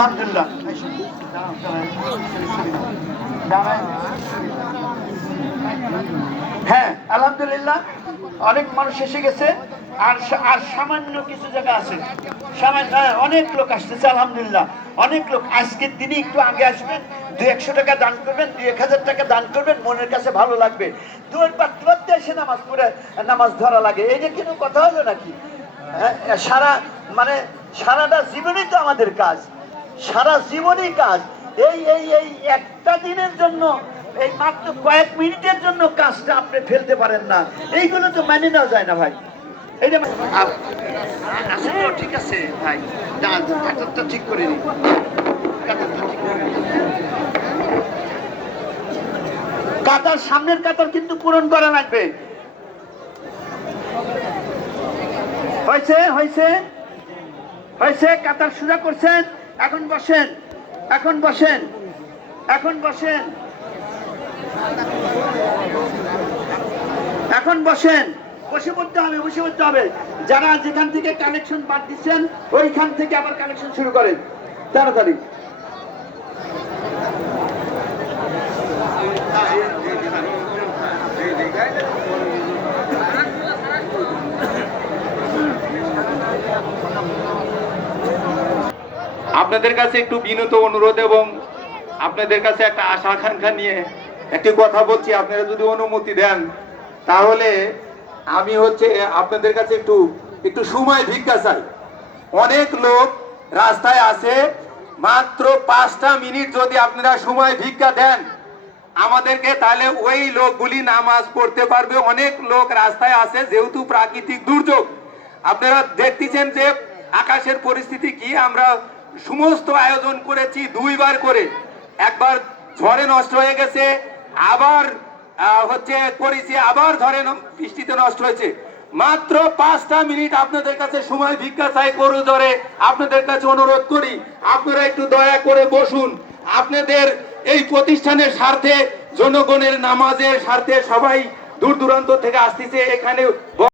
আলহামদুলিল্লাহ। হ্যাঁ আলহামদুলিল্লাহ, অনেক মানুষ এসে গেছে। আর সামান্য কিছু জায়গা আছে, সামান্য অনেক লোক আসতেছে আলহামদুলিল্লাহ। অনেক লোক আজকের দিনে একটু আগে আসবেন, 200-100 টাকা দান করবেন, 2-1000 টাকা দান করবেন, মনের কাছে ভালো লাগবে। দুয়ার পাত্রতে এসে নামাজ পড়ে নামাজ ধরা লাগে, এই যে কোনো কথা হলো নাকি? সারাটা জীবনই তো আমাদের কাজ, সারা জীবনই কাজ। এই এই এই একটা দিনের জন্য, এই মাত্র কয়েক মিনিটের জন্য কাজটা আপনি ফেলতে পারেন না, এইগুলো তো মেনে নেওয়া যায় না ভাই। এই যে ঠিক আছে ভাই, কাতারটা ঠিক করে নি, কাতার সামনের কাতার কিন্তু পূরণ করা লাগবে। হয়েছে হয়েছে হয়েছে, কাতার সোজা করছেন, এখন বসেন, এখন বসেন, এখন বসেন, এখন বসেন। বসে পড়তে হবে, বসে পড়তে হবে। যারা যেখান থেকে কানেকশন বাদ দিচ্ছেন ওইখান থেকে আবার কানেকশন শুরু করেন তাড়াতাড়ি। আপনাদের কাছে একটু বিনীত অনুরোধ এবং আপনাদের কাছে একটা আশা আকাঙ্ক্ষা নিয়ে একটি কথা বলছি। আপনারা যদি অনুমতি দেন তাহলে আমি আপনাদের কাছে একটু সময় ভিক্ষা চাই। অনেক লোক রাস্তায় আছে, মাত্র 5টা মিনিট যদি আপনারা সময় ভিক্ষা দেন আমাদেরকে, তাহলে ওই লোকগুলি নামাজ পড়তে পারবে। অনেক লোক রাস্তায় আছে, যেহেতু প্রাকৃতিক দুর্যোগ আপনারা দেখতেছেন যে আকাশের পরিস্থিতি কি। আমরা সমস্ত আয়োজন করেছি 2বার করে, একবার ঝড়ে নষ্ট হয়ে গেছে, আবার করেছি, আবার ঝড়ে বৃষ্টিতে নষ্ট হয়েছে। মাত্র 5টা মিনিট আপনাদের কাছে সময় ভিক্ষা চাই, করু ধরে আপনাদের কাছে অনুরোধ করি, আপনারা একটু দয়া করে বসুন। আপনাদের এই প্রতিষ্ঠানের স্বার্থে, জনগণের নামাজের স্বার্থে, সবাই দূর দূরান্ত থেকে আসতেছে এখানে।